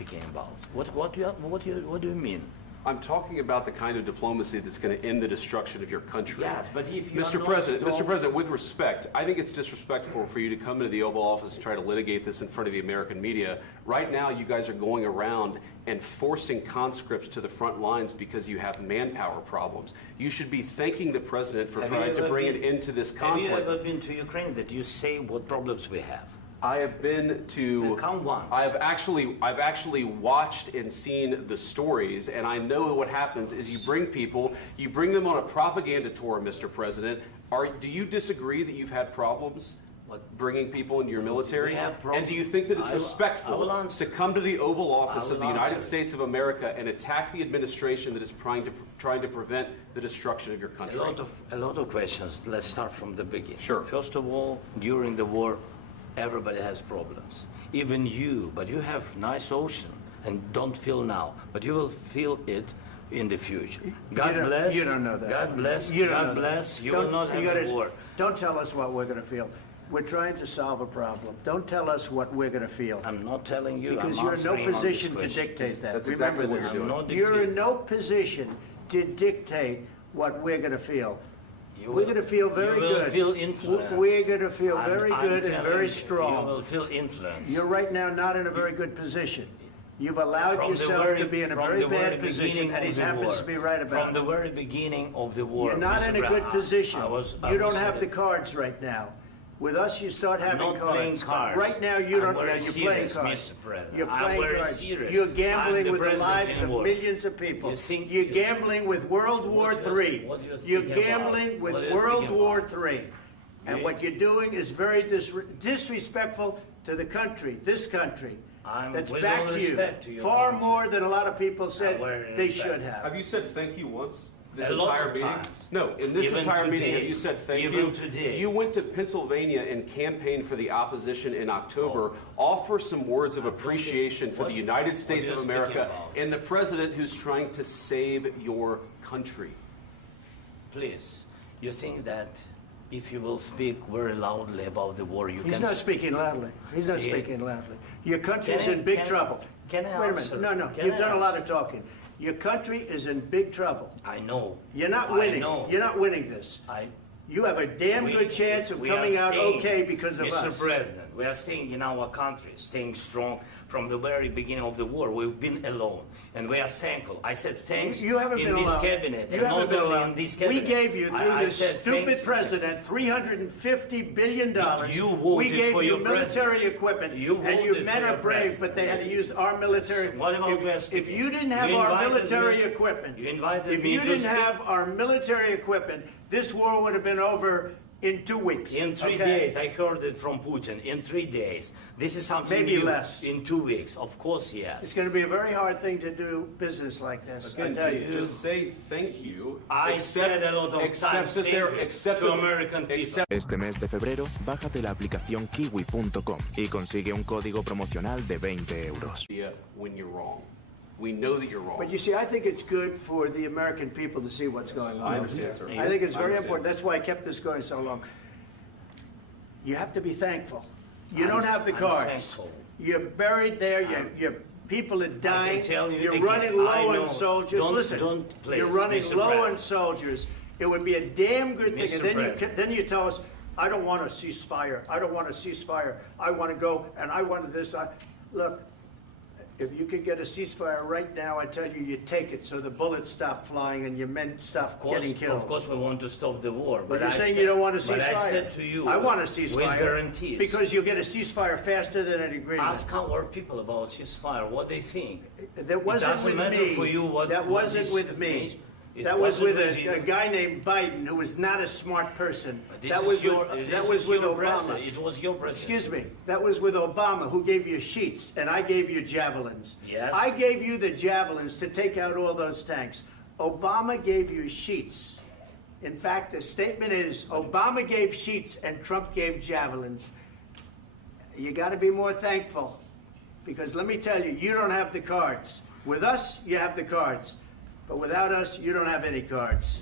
speaking about? What do you mean? I'm talking about the kind of diplomacy that's going to end the destruction of your country. Yes, but if you Mr. President, with respect, I think it's disrespectful for you to come into the Oval Office and try to litigate this in front of the American media. Right now, you guys are going around and forcing conscripts to the front lines because you have manpower problems. You should be thanking the President for trying to bring an end to this conflict. Have you ever been to Ukraine that you say what problems we have? I have been to. Come once. I've actually watched and seen the stories, and I know what happens is you bring them on a propaganda tour, Mr. President. Do you disagree that you've had problems bringing people into your military? And do you think that it's respectful to come to the Oval Office of the United States of America and attack the administration that is trying to prevent the destruction of your country? A lot of questions. Let's start from the beginning. Sure. First of all, during the war, everybody has problems, even you, but you have nice ocean and don't feel now, but you will feel it in the future. God bless. You don't know that. God bless. God bless. You will not have a war. Don't tell us what we're going to feel. We're trying to solve a problem. Don't tell us what we're going to feel. I'm not telling you. Because you're in no position to dictate that. That's exactly what Remember you're doing. You're in no position to dictate what we're going to feel. We're going to feel very good. You will feel influence. We're going to feel very good and very strong. You will feel influence. You're right now not in a very good position. You've allowed yourself to be in a very bad position, and he happens to be right about it. From the very beginning of the war. You're not in a good position. You don't have the cards right now. With us, you start having cards. I'm not playing cards. Right now, you don't. You're playing cards. Mr. President. You're playing cards. Serious. You're gambling with the lives of millions of people. You're gambling with World War III. You're gambling with World War III. And what you're doing is very disrespectful to the country, this country. That's back to you. Far more than a lot of people said they should have. Have you said thank you once? This a lot entire of meeting? times. No, in this entire meeting, have you said thank you? Even today. You went to Pennsylvania and campaigned for the opposition in October. Offer some words of appreciation for the United States of America and the president who's trying to save your country. Please, you think that if you will speak very loudly about the war, you can... He's not speaking loudly. He's not speaking loudly. Your country is in big trouble. Can I answer? Wait a minute. No. You've done a lot of talking. Your country is in big trouble. I know. You're not winning. You're not winning this. You have a damn good chance of coming out okay because of us. Mr. President, we are staying in our country, staying strong from the very beginning of the war. We've been alone, and we are thankful. I said thanks you haven't in been this alone. cabinet, you haven't been alone. In this cabinet. We gave you, through this stupid president, $350 billion. We gave you military equipment, and your men are brave, but they had to use our military. If you didn't have our military equipment, this war would have been over in 2 weeks. In 3 days, I heard it from Putin. In 3 days, this is something maybe new. Less. In 2 weeks, of course, yes. It's going to be a very hard thing to do business like this. Again, I tell you. Just say thank you. I said a lot of times to American people. Este mes de febrero, bájate la aplicación kiwi.com y consigue un código promocional de 20 euros. When you're wrong. We know that you're wrong. But you see, I think it's good for the American people to see what's going on. I understand, sir. I think it's very important. That's why I kept this going so long. You have to be thankful. You don't have the cards. Thankful. You're buried there. Your people are dying. You're running I low know. on soldiers. Listen, you're running low on soldiers. It would be a damn good thing. And then you tell us, I don't want a ceasefire. I don't want a ceasefire. I want to go, and I want this. Look. If you could get a ceasefire right now, I tell you, you take it so the bullets stop flying and your men stop getting killed. Of course, we want to stop the war. But you're saying you don't want a ceasefire. But I said to you, I want a ceasefire. With guarantees. Because you'll get a ceasefire faster than an agreement. Ask our people about ceasefire, what they think. That wasn't with me. That wasn't with me. That was with a guy named Biden, who was not a smart person. That was with Obama. It was your president. Excuse me. That was with Obama, who gave you sheets, and I gave you javelins. Yes. I gave you the javelins to take out all those tanks. Obama gave you sheets. In fact, the statement is, Obama gave sheets and Trump gave javelins. You got to be more thankful, because let me tell you, you don't have the cards. With us, you have the cards. But without us, you don't have any cards.